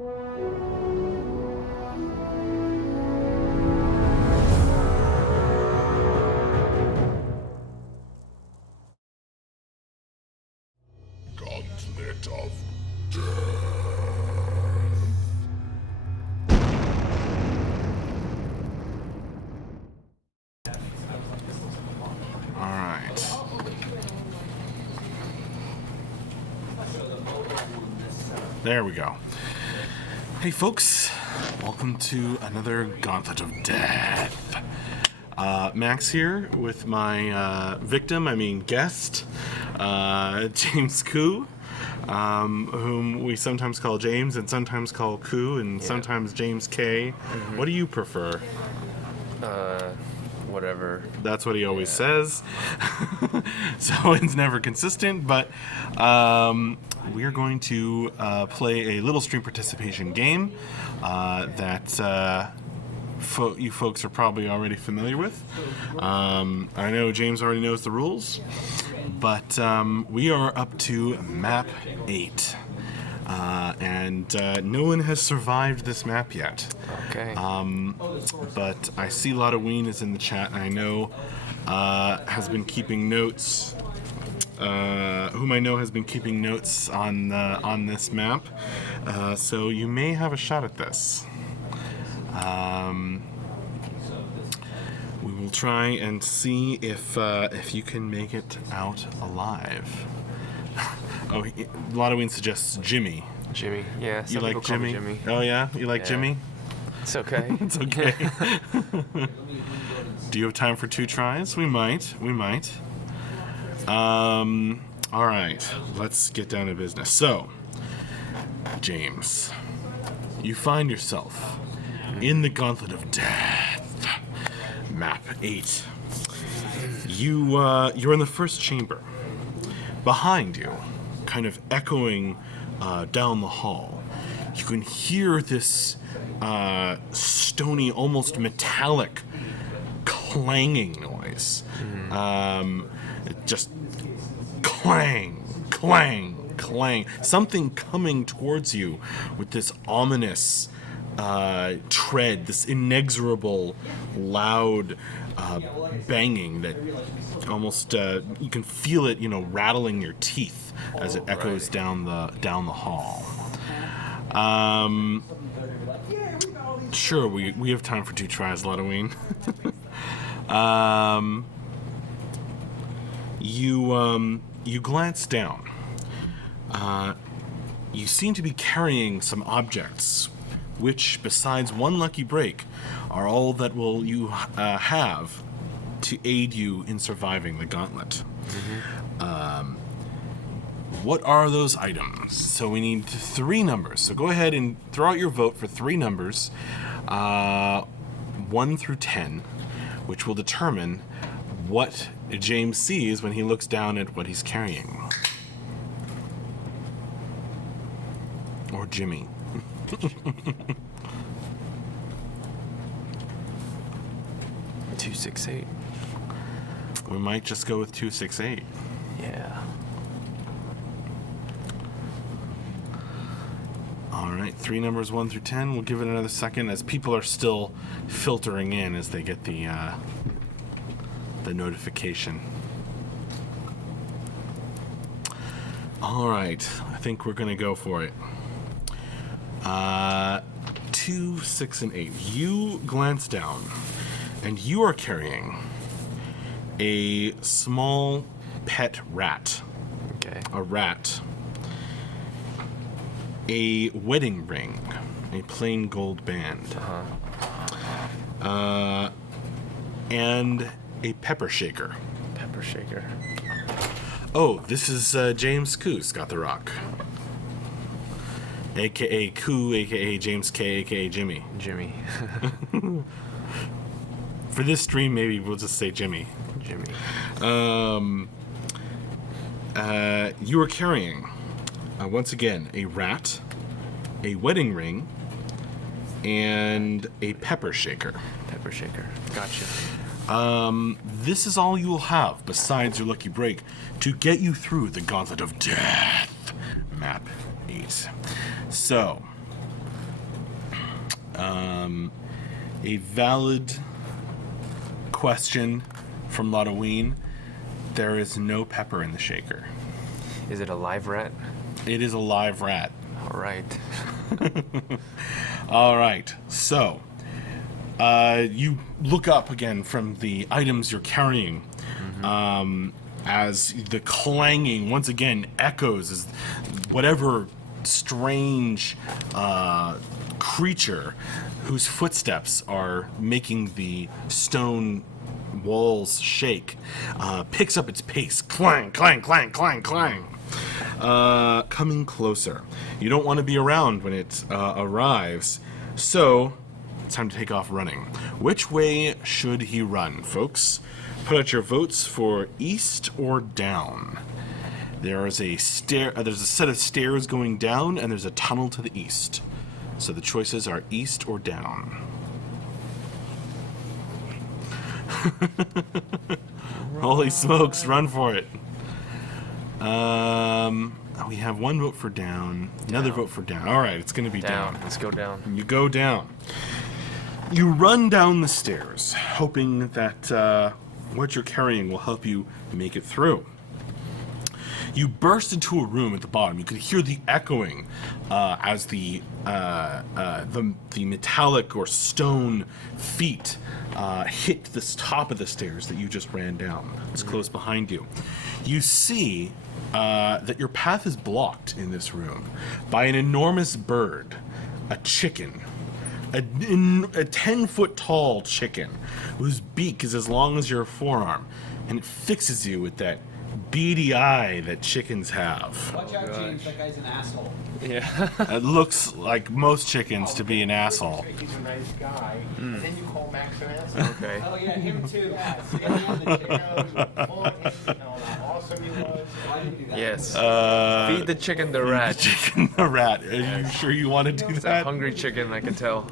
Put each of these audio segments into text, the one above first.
Gauntlet of All right. There we go. Hey folks, welcome to another Gauntlet of Death. Max here with my guest, James Koo, whom we sometimes call James and sometimes call Koo and sometimes James K. Mm-hmm. What do you prefer? Whatever. That's what he always says. So it's never consistent, but we are going to play a little stream participation game that you folks are probably already familiar with. I know James already knows the rules, but we are up to map 8. And no one has survived this map yet. Okay. But I see a lot of Ween is in the chat, and I know has been keeping notes. Whom I know has been keeping notes on this map. So you may have a shot at this. We will try and see if you can make it out alive. Oh, a lot of Ween suggests Jimmy. Jimmy, yeah. You like Jimmy? Jimmy? Oh yeah, you like Jimmy? It's okay. It's okay. Do you have time for 2 tries? We might. All right, let's get down to business. So, James, you find yourself in the Gauntlet of Death, map 8. You're in the first chamber. Behind you, kind of echoing down the hall, you can hear this stony, almost metallic clanging noise. Just clang, clang, clang. Something coming towards you with this ominous tread, this inexorable, loud banging that almost you can feel it, rattling your teeth as it echoes down the hall. Sure, we have time for 2 tries, Ludween. You glance down. You seem to be carrying some objects, which, besides one lucky break, are all that you have to aid you in surviving the gauntlet. Mm-hmm. What are those items? So we need 3 numbers. So go ahead and throw out your vote for 3 numbers, 1 through 10, which will determine what James sees when he looks down at what he's carrying. Or Jimmy. 268. We might just go with 268. Yeah. All right, 3 numbers 1 through 10. We'll give it another second as people are still filtering in as they get the notification. All right, I think we're gonna go for it. 2, 6, and 8. You glance down, and you are carrying a small pet rat. Okay. A rat. A wedding ring. A plain gold band. And a pepper shaker. Pepper shaker. Oh, this is James Koo, Scott the Rock. A.K.A. Koo, A.K.A. James K, A.K.A. Jimmy. Jimmy. For this stream, maybe we'll just say Jimmy. Jimmy. You are carrying, once again, a rat, a wedding ring, and a pepper shaker. Pepper shaker. Gotcha. This is all you will have, besides your lucky break, to get you through the Gauntlet of Death, map 8. So, A valid question from Lotoween. There is no pepper in the shaker. Is it a live rat? It is a live rat. All right. All right. So, you look up again from the items you're carrying, as the clanging once again echoes as whatever strange creature whose footsteps are making the stone walls shake picks up its pace. Clang, clang, clang, clang, clang. Coming closer. You don't want to be around when it arrives, so it's time to take off running. Which way should he run, folks? Put out your votes for east or down. There is a there's a set of stairs going down, and there's a tunnel to the east. So the choices are east or down. Holy smokes, run for it. We have one vote for down, another vote for down. All right, it's going to be down. Let's go down. You go down. You run down the stairs, hoping that what you're carrying will help you make it through. You burst into a room at the bottom. You could hear the echoing as the metallic or stone feet hit the top of the stairs that you just ran down. It's close behind you. You see that your path is blocked in this room by an enormous bird, a chicken. A 10-foot tall chicken whose beak is as long as your forearm, and it fixes you with that beady eye that chickens have. Watch out, James. That guy's an asshole. Yeah. It looks like most chickens to be an asshole. He's a nice guy. And then you call Max an asshole. Okay. Oh yeah, him too. Yeah, see him on the chicken. How awesome he was. Why didn't you do that? Yes. Feed the chicken the rat. Chicken the rat. Are you sure you want to do It's a that? hungry chicken, I can tell.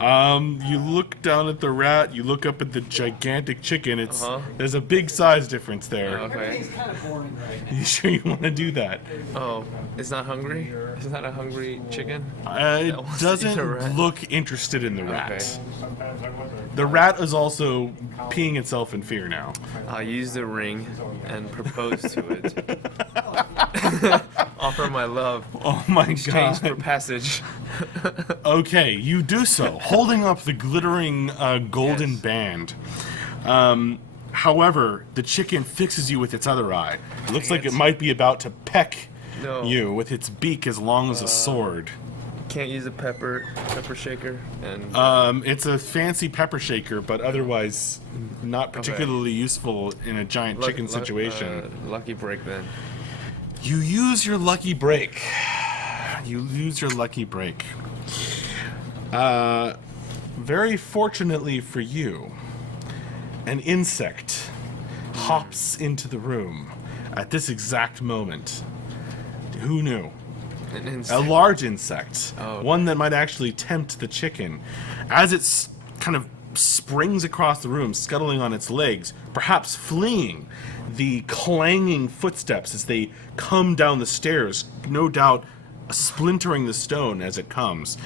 You look down at the rat, you look up at the gigantic chicken. There's a big size difference there. Okay. Everything's kind of boring right now. You sure you want to do that? Oh, it's not hungry? It's not a hungry chicken? It wants to eat the doesn't rat. look interested in the rat. Okay. Sometimes I wonder. The rat is also peeing itself in fear now. I'll use the ring and propose to it. Offer my love. Oh my Exchange for god. passage. Okay, you do so, holding up the glittering golden Yes. band. However, the chicken fixes you with its other eye. It looks like it might be about to peck No. you with its beak as long as a sword. Can't use a pepper shaker and It's a fancy pepper shaker, but otherwise not particularly useful in a giant chicken situation. Lucky break then. You use your lucky break. You use your lucky break. Very fortunately for you, an insect hops into the room at this exact moment. Who knew? An A insect. large insect, Oh. one that might actually tempt the chicken. As it kind of springs across the room, scuttling on its legs, perhaps fleeing the clanging footsteps as they come down the stairs, no doubt splintering the stone as it comes.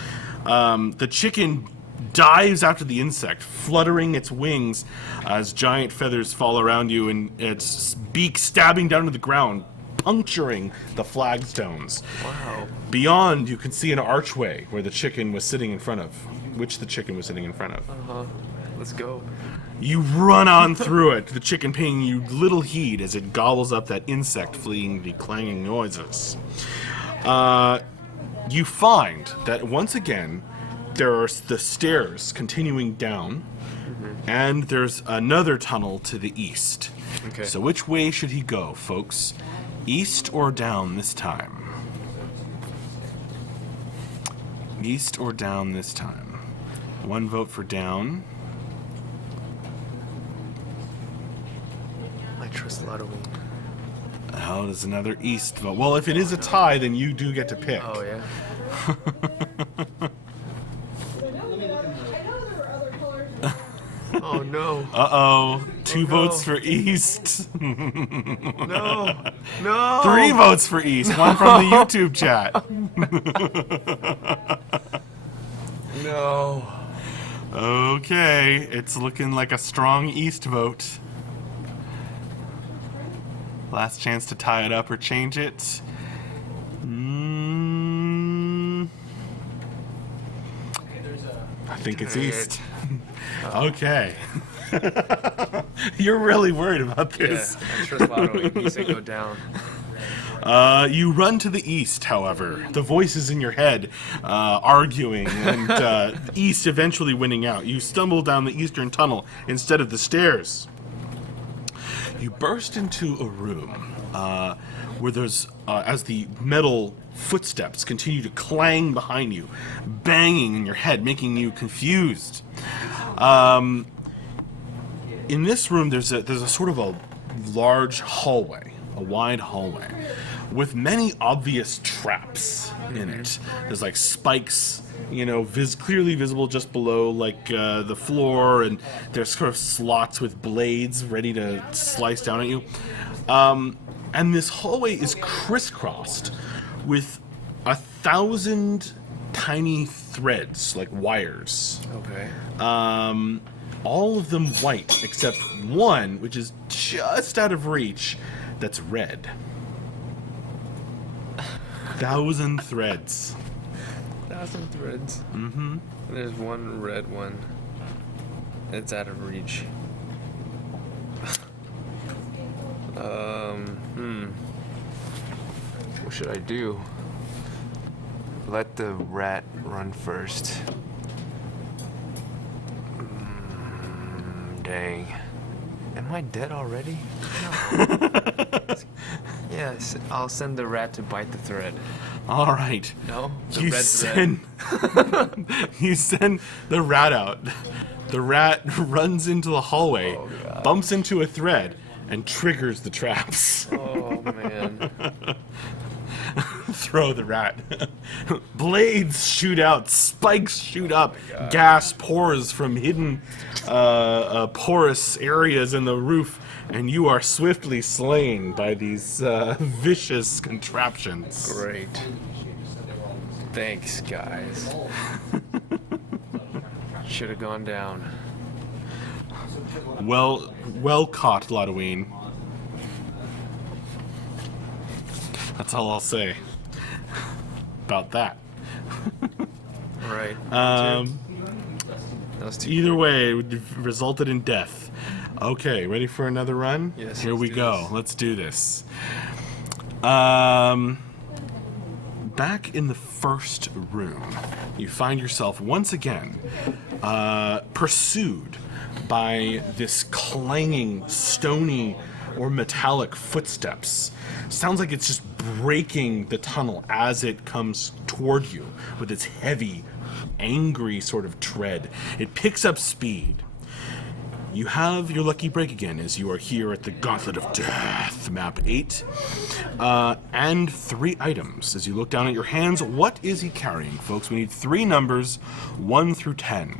The chicken dives after the insect, fluttering its wings as giant feathers fall around you, and its beak stabbing down to the ground, puncturing the flagstones. Wow. Beyond, you can see an archway where the chicken was sitting in front of, which the chicken was sitting in front of. Let's go. You run on through it, the chicken paying you little heed as it gobbles up that insect, fleeing the clanging noises. You find that once again, there are the stairs continuing down, and there's another tunnel to the east. Okay. So which way should he go, folks? East or down this time? East or down this time? One vote for down. I trust Lotoween. Oh, there's another east vote. Well, if it is a tie, then you do get to pick. Oh yeah. Oh no. Uh-oh. Two no. votes for east. No. No. 3 votes for east. One from the YouTube chat. No. Okay, it's looking like a strong east vote. Last chance to tie it up or change it. I think it's east. Okay. You're really worried about Yeah, this. I trust Lotto. He said go down. You run to the east, however. The voices in your head arguing, and east eventually winning out. You stumble down the eastern tunnel instead of the stairs. You burst into a room where there's, as the metal footsteps continue to clang behind you, banging in your head, making you confused. In this room, there's a sort of a large hallway, a wide hallway, with many obvious traps in it. There's like spikes, you know, clearly visible just below like the floor, and there's sort of slots with blades ready to slice down at you. And this hallway is crisscrossed with 1,000 tiny threads, like wires. Okay. All of them white, except one, which is just out of reach, that's red. 1,000 threads. 1,000 threads. Mm-hmm. There's one red one. It's out of reach. What should I do? Let the rat run first. Dang. Am I dead already? No. Yes, I'll send the rat to bite the thread. All right. No? The You red send you send the rat out. The rat runs into the hallway, Oh, God. bumps into a thread, and triggers the traps. Oh, man. Throw the rat. Blades shoot out, spikes shoot up, gas pours from hidden porous areas in the roof, and you are swiftly slain by these vicious contraptions. Great. Thanks, guys. Should have gone down. Well caught, Lotoween. That's all I'll say about that. Right. That was too Either way, it would have resulted in death. Okay, ready for another run? Yes, Here let's we do go. this. Let's do this. Back in the first room, you find yourself once again pursued by this clanging, stony, or metallic footsteps. Sounds like it's just breaking the tunnel as it comes toward you with its heavy, angry sort of tread. It picks up speed. You have your lucky break again as you are here at the Gauntlet of Deeaath, map 8. And 3 items. As you look down at your hands, what is he carrying, folks? We need 3 numbers, 1 through 10.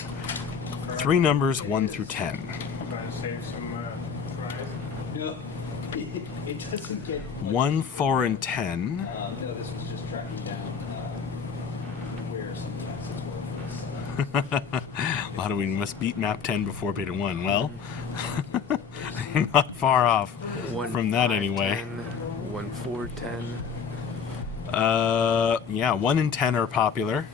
3 numbers, 1 through 10. Trying to save some fries. No, it doesn't get. 1, 4, and 10. No, this was just tracking down where some facets were. A lot of we must beat map 10 before beta 1. Well, you're not far off from that anyway. 1, 4, 10. Yeah, 1 and 10 are popular.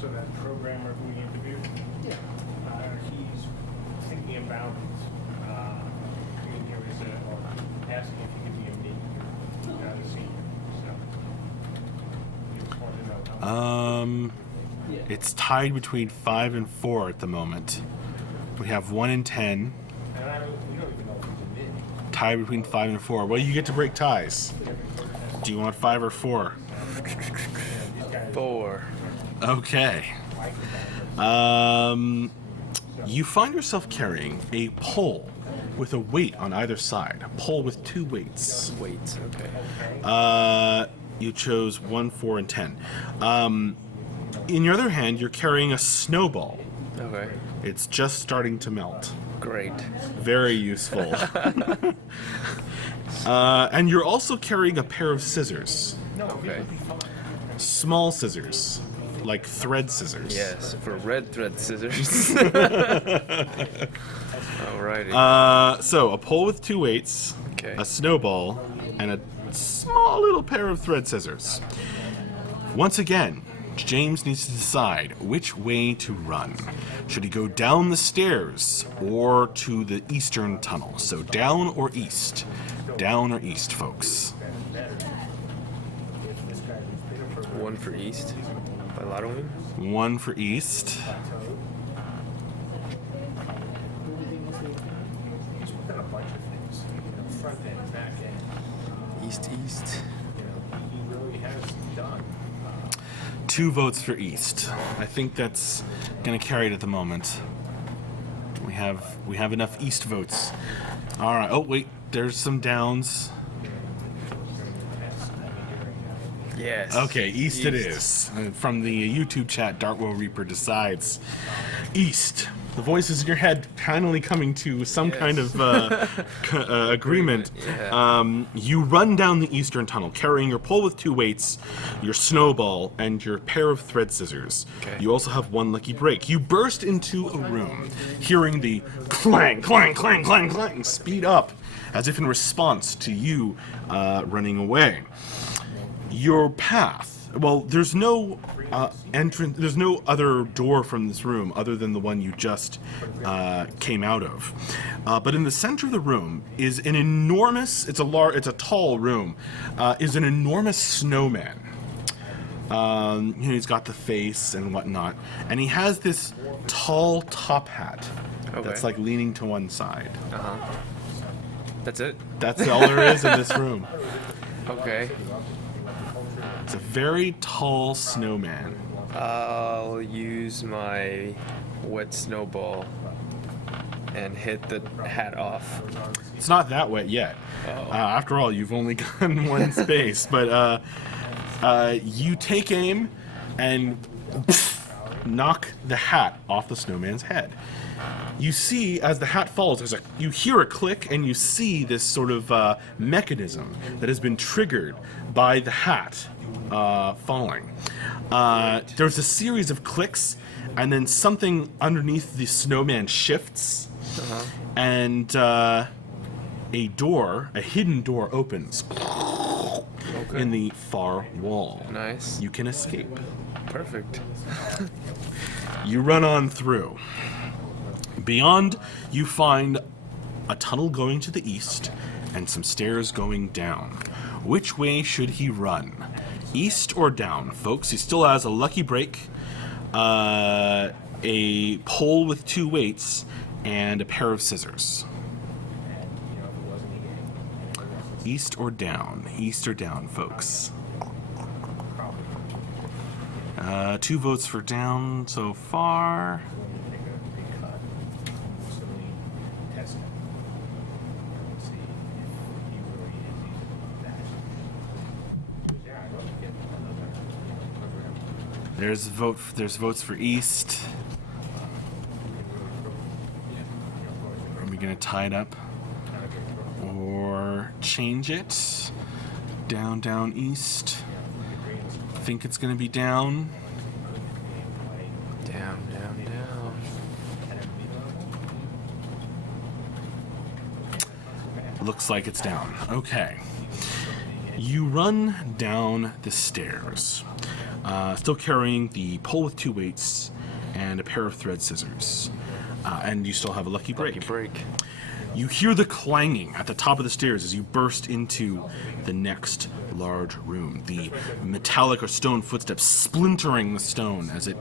So that programmer who we interviewed, Yeah. he's thinking about doing here is or asking if he could be a mid not a senior. So he just wanted to know how It's tied between 5 and 4 at the moment. We have 1 and 10. and we don't even know if he's a mid. Tied between 5 and 4. Well, you get to break ties. Do you want 5 or 4? 4. Okay. You find yourself carrying a pole with a weight on either side. A pole with 2 weights. Wait, okay. You chose 1, 4, and 10. In your other hand, you're carrying a snowball. Okay. It's just starting to melt. Great. Very useful. And you're also carrying a pair of scissors. Okay. small scissors, like thread scissors. Yes, for red thread scissors. Alrighty. So a pole with 2 weights, Okay. a snowball, and a small little pair of thread scissors. Once again, James needs to decide which way to run. Should he go down the stairs or to the eastern tunnel? So down or east? Down or east, folks? One for east by Lotto Wing. 1 for east. He's worked on a bunch of things, front end, back end. East. He really has done. 2 votes for east. I think that's gonna carry it at the moment. We have enough east votes. All right. Oh wait, there's some downs. Yes. Okay, east it is. From the YouTube chat, Dartwell Reaper decides east. The voices in your head finally coming to some kind of agreement. Yeah. You run down the eastern tunnel carrying your pole with 2 weights, your snowball, and your pair of thread scissors. Okay. You also have 1 lucky break. You burst into a room, hearing the clang, clang, clang, clang, clang, speed up, as if in response to you running away. Your path. Well, there's no entrance. There's no other door from this room other than the one you just came out of. But in the center of the room is an enormous. It's a tall room. Is an enormous snowman. He's got the face and whatnot, and he has this tall top hat that's like leaning to one side. That's it. That's all there is in this room. Okay. It's a very tall snowman. I'll use my wet snowball and hit the hat off. It's not that wet yet. After all, you've only gotten 1 space. But you take aim and knock the hat off the snowman's head. You see, as the hat falls, you hear a click, and you see this sort of mechanism that has been triggered by the hat falling. There's a series of clicks, and then something underneath the snowman shifts, and a hidden door opens in the far wall. Nice. You can escape. Perfect. You run on through. Beyond, you find a tunnel going to the east and some stairs going down. Which way should he run? East or down, folks? He still has a lucky break, a pole with 2 weights, and a pair of scissors. East or down? East or down, folks? 2 votes for down so far. There's votes for east. Are we gonna tie it up or change it? Down, east. Think it's gonna be down. Down. Looks like it's down. Okay. You run down the stairs, still carrying the pole with 2 weights and a pair of thread scissors. And you still have a lucky break. You hear the clanging at the top of the stairs as you burst into the next large room. The metallic or stone footsteps splintering the stone as it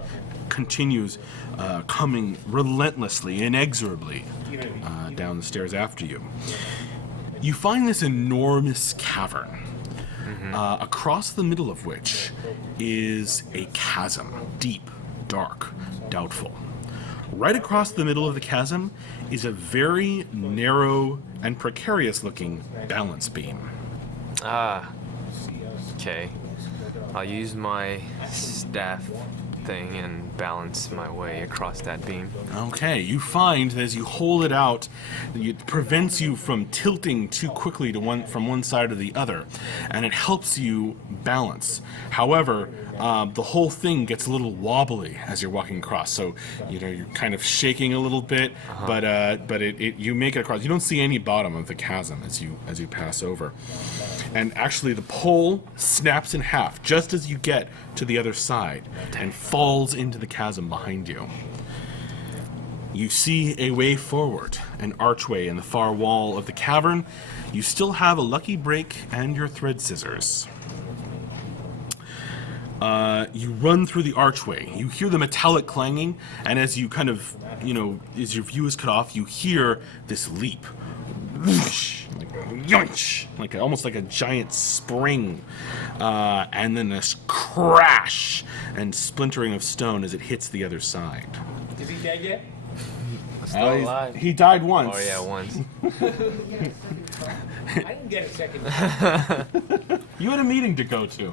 continues coming relentlessly, inexorably down the stairs after you. You find this enormous cavern, across the middle of which is a chasm, deep, dark, doubtful. Right across the middle of the chasm is a very narrow and precarious-looking balance beam. Okay. I'll use my staff thing and balance my way across that beam. Okay, you find that as you hold it out, it prevents you from tilting too quickly to from one side to the other, and it helps you balance. However, the whole thing gets a little wobbly as you're walking across, so you're kind of shaking a little bit, but you make it across. You don't see any bottom of the chasm as you pass over, and actually the pole snaps in half just as you get to the other side and falls into the chasm behind you. You see a way forward, an archway in the far wall of the cavern. You still have a lucky break and your thread scissors. You run through the archway. You hear the metallic clanging, and as you kind of, as your view is cut off, you hear this leap. Whoosh, like yoinch, almost like a giant spring, and then this crash and splintering of stone as it hits the other side. Is he dead yet? Still alive. He died once. Oh yeah, once. I didn't get a second. You had a meeting to go to.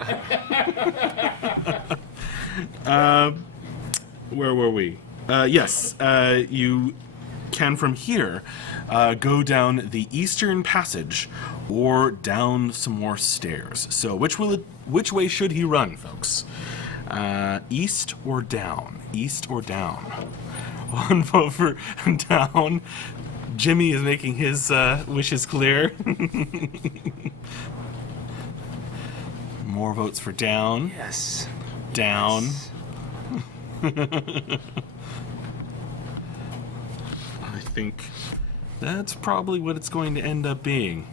Where were we? Yes, you can from here go down the eastern passage or down some more stairs. So which way should he run, folks? East or down? East or down? One vote for down. Jimmy is making his wishes clear. More votes for down. Yes. Down. Yes. I think that's probably what it's going to end up being.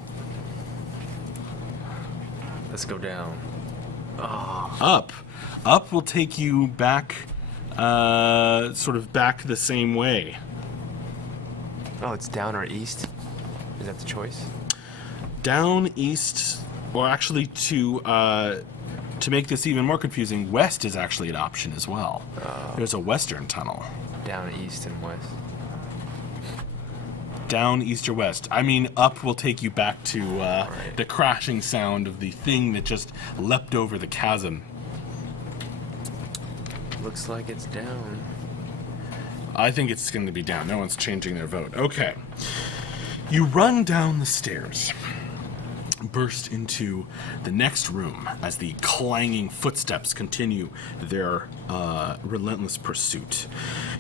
Let's go down. Up. Up will take you back, sort of back the same way. Oh, it's down or east? Is that the choice? Down, east, or actually to make this even more confusing, west is actually an option as well. There's a western tunnel. Down, east, and west. Down, east, or west. I mean, up will take you back to Right. the crashing sound of the thing that just leapt over the chasm. Looks like it's down. I think it's going to be down. No one's changing their vote. Okay. You run down the stairs, burst into the next room as the clanging footsteps continue their relentless pursuit.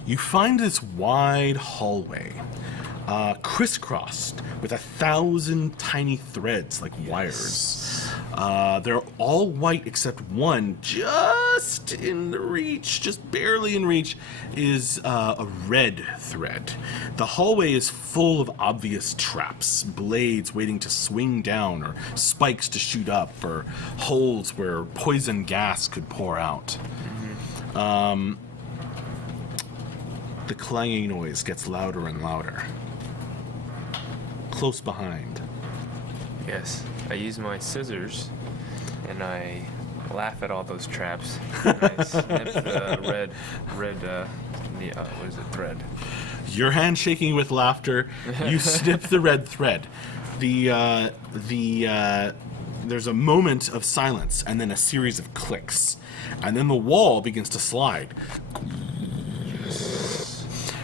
You find this wide hallway, crisscrossed with 1,000 tiny threads like wires. They're all white except one, just in the reach, just barely in reach, is a red thread. The hallway is full of obvious traps, blades waiting to swing down, or spikes to shoot up, or holes where poison gas could pour out. The clanging noise gets louder and louder. Close behind. Yes. I use my scissors and I laugh at all those traps. And I snip the red, what is it, thread. Your hand shaking with laughter, you snip the red thread. There's a moment of silence and then a series of clicks. And then the wall begins to slide.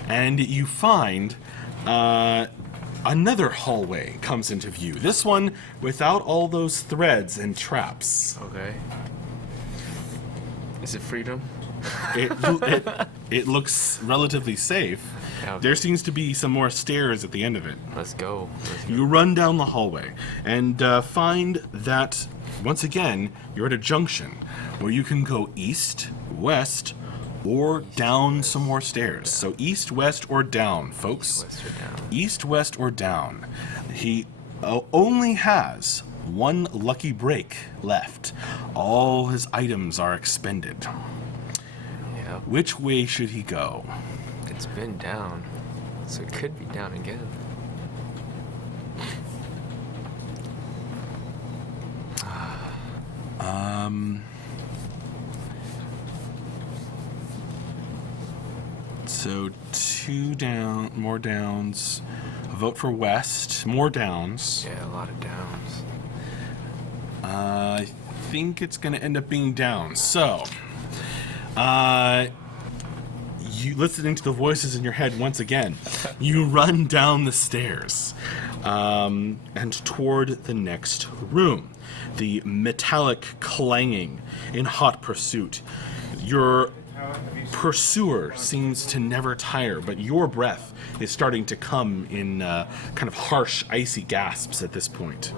And you find another hallway comes into view. This one without all those threads and traps. Okay. Is it freedom? It looks relatively safe. Okay. There seems to be some more stairs at the end of it. Let's go. You run down the hallway and find that, once again, you're at a junction where you can go east, west, or down some more stairs. So east, west, or down, folks. West or down. East, west, or down. He only has one lucky break left. All his items are expended. Yeah. Which way should he go? It's been down, so it could be down again. So 2 down, more downs. A vote for west, more downs. Yeah, a lot of downs. I think it's going to end up being down. So, You listening to the voices in your head once again. You run down the stairs and toward the next room. The metallic clanging in hot pursuit. Your pursuer seems to never tire, but your breath is starting to come in kind of harsh, icy gasps at this point.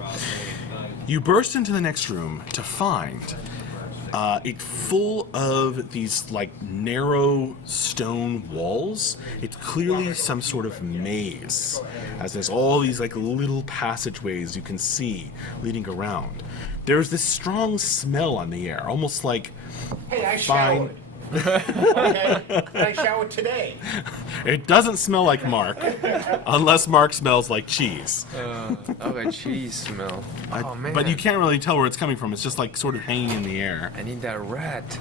You burst into the next room to find it full of these like narrow stone walls. It's clearly some sort of maze, as there's all these like little passageways you can see leading around. There's this strong smell on the air, almost like Hey, I fine. showered. Okay, I showered today. It doesn't smell like Mark, unless Mark smells like cheese. Oh, a cheese smell. Oh, man. But you can't really tell where it's coming from. It's just like sort of hanging in the air. I need that rat.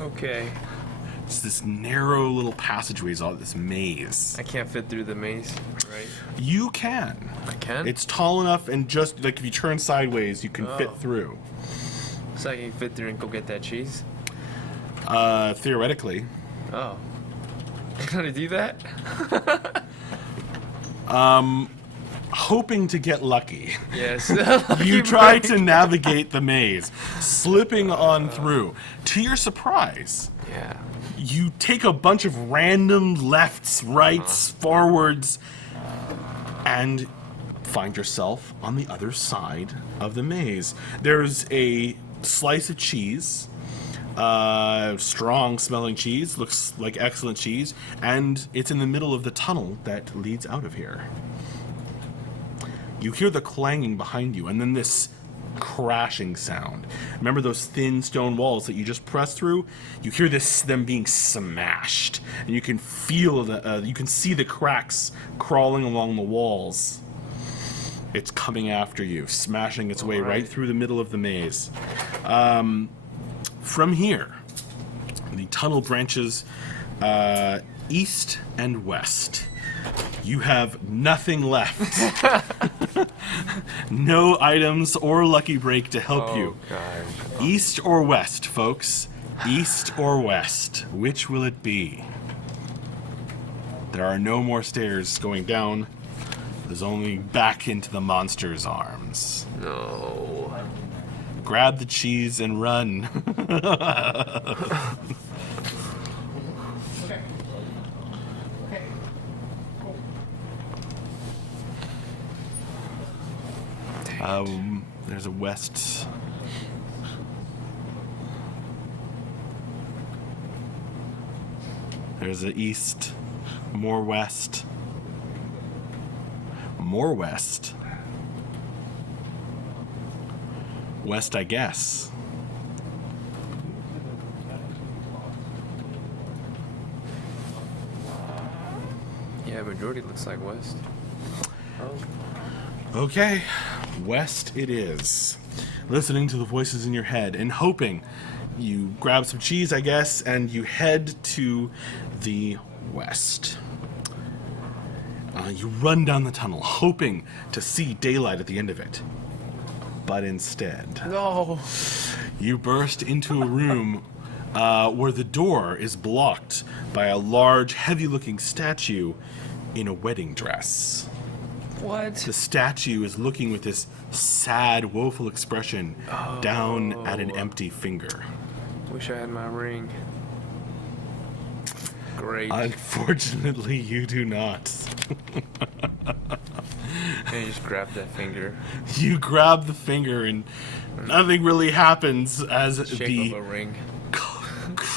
Okay. It's this narrow little passageways, all this maze. I can't fit through the maze, right? You can. I can? It's tall enough, and just like if you turn sideways, you can fit through. So I can fit through and go get that cheese? Theoretically. Oh. Can I do that? Hoping to get lucky. Yes. You try to navigate the maze, slipping on through. To your surprise, Yeah. you take a bunch of random lefts, rights, forwards, and find yourself on the other side of the maze. There's a slice of cheese, strong smelling cheese, looks like excellent cheese, and it's in the middle of the tunnel that leads out of here. You hear the clanging behind you, and then this crashing sound. Remember those thin stone walls that you just pressed through? You hear them being smashed, and you can feel you can see the cracks crawling along the walls. It's coming after you, smashing its way right through the middle of the maze. From here, the tunnel branches east and west. You have nothing left. No items or lucky break to help you. God. East or west, folks? East or west? Which will it be? There are no more stairs going down. There's only back into the monster's arms. No. Grab the cheese and run. Okay. Okay. Cool. There's a west. There's a east. More west. More west. West, I guess. Yeah, majority looks like west. Oh. Okay, west it is. Listening to the voices in your head and hoping, you grab some cheese, I guess, and you head to the west. You run down the tunnel, hoping to see daylight at the end of it. But instead, No. you burst into a room where the door is blocked by a large, heavy-looking statue in a wedding dress. What? The statue is looking with this sad, woeful expression down at an empty finger. Wish I had my ring. Great. Unfortunately, you do not. And you just grab that finger. You grab the finger and nothing really happens as Shape the of a ring.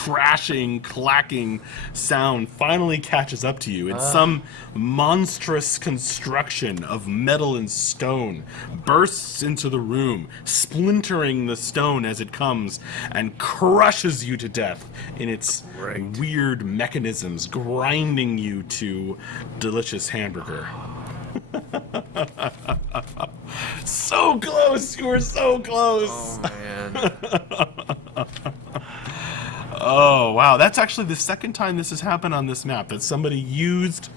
crashing, clacking sound finally catches up to you. It's some monstrous construction of metal and stone bursts into the room, splintering the stone as it comes, and crushes you to death in its Great. weird mechanisms, grinding you to delicious hamburger. So close! You were so close! Oh, man. Oh, wow. That's actually the second time this has happened on this map, that somebody used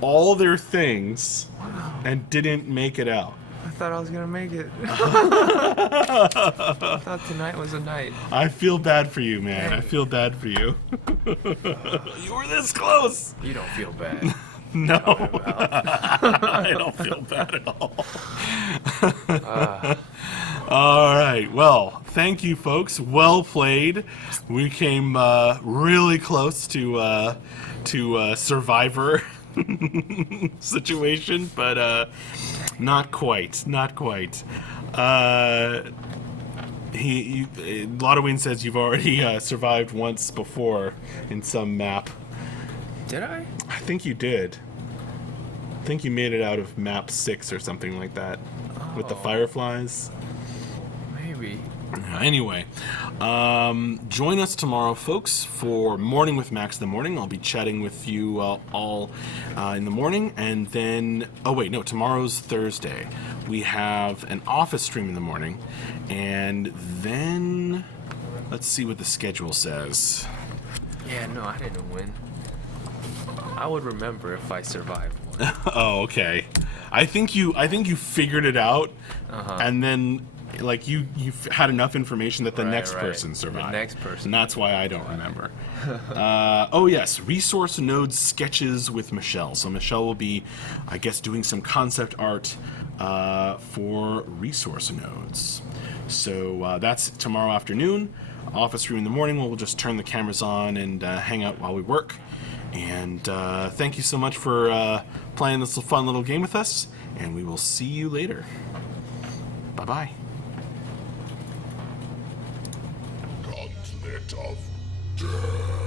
all their things and didn't make it out. I thought I was gonna make it. I thought tonight was a night. I feel bad for you, man. I Dang. feel bad for you. You were this close. You don't feel bad. No, About. I don't feel bad at all. All right. Well, thank you, folks. Well played. We came really close to Survivor situation, but not quite. Not quite. Lotoween says you've already survived once before in some map. Did I? I think you did. I think you made it out of map 6 or something like that with the Oh. fireflies. Maybe. Anyway, join us tomorrow, folks, for Morning with Max in the morning. I'll be chatting with you all in the morning, and then tomorrow's Thursday. We have an office stream in the morning, and then let's see what the schedule says. Yeah, no, I didn't win. I would remember if I survived one. Oh, okay. I think you figured it out, Uh-huh. and then like you had enough information that the Right, next right. person survived. The next person. And that's why I don't remember. Oh yes, resource nodes sketches with Michelle. So Michelle will be, I guess, doing some concept art for resource nodes. So that's tomorrow afternoon. Office room in the morning. We'll just turn the cameras on and hang out while we work. And thank you so much for playing this fun little game with us. And we will see you later. Bye-bye. Gauntlet of Death.